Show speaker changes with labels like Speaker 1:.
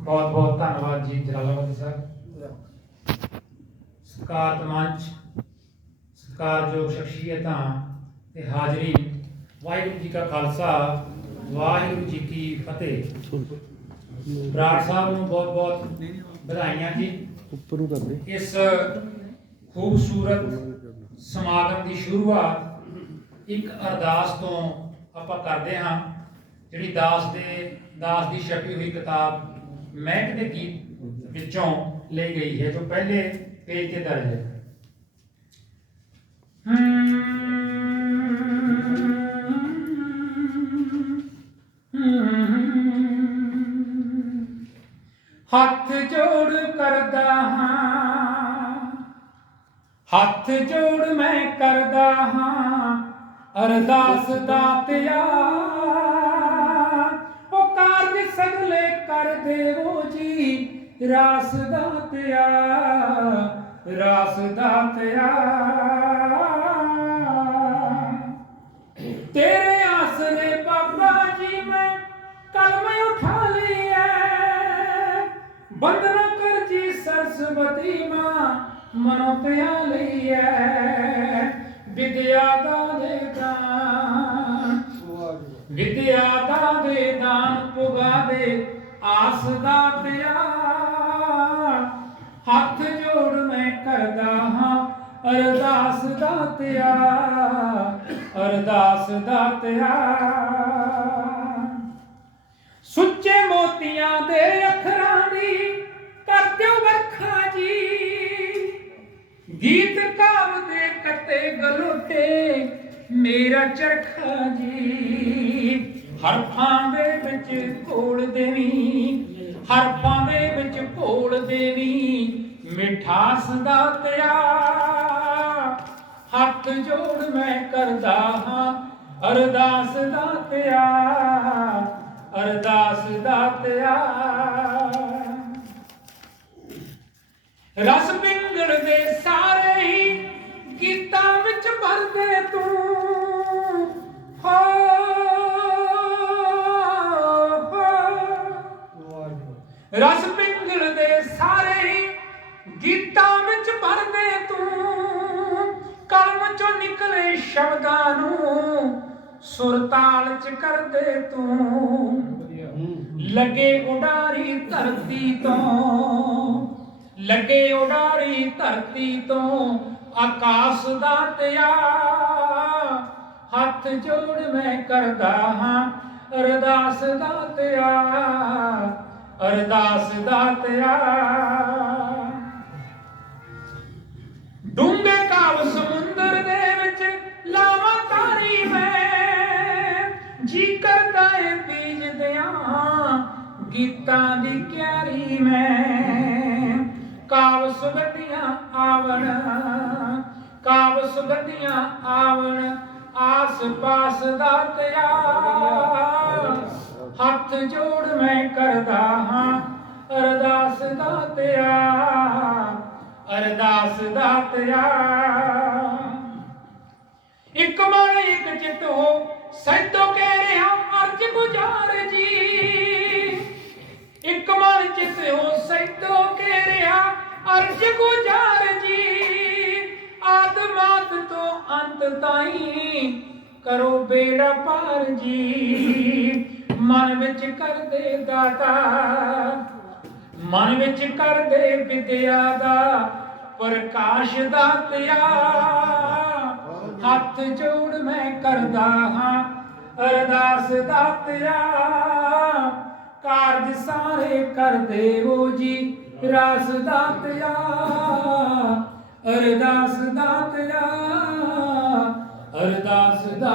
Speaker 1: ਬਹੁਤ ਬਹੁਤ ਧੰਨਵਾਦ ਜੀ, ਜਲਾਲਾਬਾਦੀ ਸਾਹਿਬ ਸਤਿਕਾਰਤ ਮੰਚ, ਸਤਿਕਾਰਯੋਗ ਸ਼ਖਸੀਅਤਾਂ ਤੇ ਹਾਜ਼ਰੀ। ਵਾਹਿਗੁਰੂ ਜੀ ਕਾ ਖਾਲਸਾ, ਵਾਹਿਗੁਰੂ ਜੀ ਕੀ ਫਤਿਹ। ਬਰਾੜ ਸਾਹਿਬ ਨੂੰ ਬਹੁਤ ਬਹੁਤ ਵਧਾਈਆਂ ਜੀ।
Speaker 2: ਉੱਪਰ ਕਰਦੇ
Speaker 1: ਇਸ ਖੂਬਸੂਰਤ ਸਮਾਗਮ ਦੀ ਸ਼ੁਰੂਆਤ ਇੱਕ ਅਰਦਾਸ ਤੋਂ ਆਪਾਂ ਕਰਦੇ ਹਾਂ, ਜਿਹੜੀ ਦਾਸ ਦੇ, ਦਾਸ ਦੀ ਛਪੀ ਹੋਈ ਕਿਤਾਬ ਮਹਿਕ ਦੇ ਗੀਤ ਵਿੱਚੋਂ ਲਈ ਗਈ ਹੈ, ਜੋ ਪਹਿਲੇ ਪੇਜ ਤੇ ਦਰਜ ਹੈ? ਹੱਥ ਜੋੜ ਕਰਦਾ ਹਾਂ। ਹੱਥ ਜੋੜ ਮੈਂ ਕਰਦਾ ਹਾਂ। ਅਰਦਾਸ ਦਾਤਿਆ ਰਾਸ ਦਾਤਿਆ ਰਾਸ ਦਾਤਿਆ ਤੇਰੇ ਆਸਰੇ ਬਾਬਾ ਜੀ ਮੈਂ ਕਲਮ ਉਠਾ ਲਈ ਐ ਬੰਦਨ ਕਰ ਜੀ ਸਰਸਵਤੀ ਮਾਂ, ਮਨੋ ਪਿਆ ਲਈ ਐ ਵਿਦਿਆ ਦਾ ਦੇ ਦਾਨ, ਵਿਦਿਆ ਦਾ ਦੇ ਦਾਨ ਪੁਗਾ ਦੇ ਆਸ ਦਾ ਪਿਆ ਹੱਥ ਜੋੜ ਮੈਂ ਕਰਦਾ ਹਾਂ, ਅਰਦਾਸ ਦਾਤਿਆ ਅਰਦਾਸ ਦਾਤਿਆ ਸੁੱਚੇ ਮੋਤੀਆਂ ਦੇ ਅੱਖਰਾਂ ਦੀ ਕਰ ਦਿਓ ਵਰਖਾ ਜੀ। ਗੀਤ ਕਾਵ ਦੇ ਕੱਤੇ ਗਲੋਟੇ, ਮੇਰਾ ਚਰਖਾ ਜੀ। ਹਰਫਾਂ ਦੇ ਵਿੱਚ ਘੋਲ ਦੇਵੀ, ਹਰਫਾਂ ਦੇ ਵਿੱਚ ਕੋਲ ਦੇਵੀ। ਮਿਠਾਸ ਦਾ ਤਿਆ ਹੱਥ ਜੋੜ ਮੈਂ ਕਰਦਾ ਹਾਂ ਅਰਦਾਸ ਦਾ ਤਿਆ ਅਰਦਾਸ ਦਾਤਿਆ ਰਸ ਪਿੰਗਲ ਦੇ ਸਾਰੇ ਹੀ ਗੀਤਾਂ ਵਿੱਚ ਭਰਦੇ ਤੂੰ। ਹੋ ਹੋ। ਰਸ ਪਿੰਗਲ ਦੇ ਸਾਰੇ ਹੀ ਗੀਤਾਂ ਵਿੱਚ ਭਰਦੇ ਤੂੰ ਕਲਮ ਚੋਂ ਨਿਕਲੇ ਸ਼ਬਦਾਂ ਨੂੰ ਸੁਰ ਤਾਲ ਚ ਕਰਦੇ ਤੂੰ। ਲੱਗੇ ਉਡਾਰੀ ਧਰਤੀ ਤੋਂ ਲੱਗੇ ਉਡਾਰੀ ਧਰਤੀ ਤੋਂ ਆਕਾਸ਼ ਦਾ ਤਿਆ ਹੱਥ ਜੋੜ ਮੈਂ ਕਰਦਾ ਹਾਂ ਅਰਦਾਸ ਦਾ ਤਿਆ ਅਰਦਾਸ ਦਾ ਤਿਆ ਗੀਤਾਂ ਦੀ ਕਿਆਰੀ ਮੈਂ। ਕਾਵ ਸੁਗੰਧੀਆਂ ਆਵਣ, ਕਾਵ ਸੁਗੰਧੀਆਂ ਆਵਣ ਆਸ ਪਾਸ ਦਾ ਤਿਆ ਹੱਥ ਜੋੜ ਮੈਂ ਕਰਦਾ ਹਾਂ, ਅਰਦਾਸ ਦਾ ਤਿਆ ਅਰਦਾਸ ਦਾ ਤਿਆ ਰਿਹਾ ਅਰਜ ਗੁਜ਼ਾਰ ਜੀ ਆਦਮਾਤ ਤੋਂ ਅੰਤ ਤਾਈਂ ਕਰੋ ਬੇੜਾ ਪਾਰ ਜੀ। ਮਨ ਵਿੱਚ ਕਰਦੇ ਦਾਤਾ, ਮਨ ਵਿੱਚ ਕਰਦੇ ਵਿਦਿਆ ਦਾ ਪ੍ਰਕਾਸ਼ ਦਾਤਿਆ। ਹੱਥ ਜੋੜ ਮੈਂ ਕਰਦਾ ਹਾਂ, ਅਰਦਾਸ ਦਾਤਿਆ। ਕਾਰਜ ਸਾਰੇ ਕਰਦੇ ਦੇਵੋ ਜੀ। ਰਾਸ ਦਾ ਅਰਦਾਸ ਦਾ ਅਰਦਾਸ ਦਾ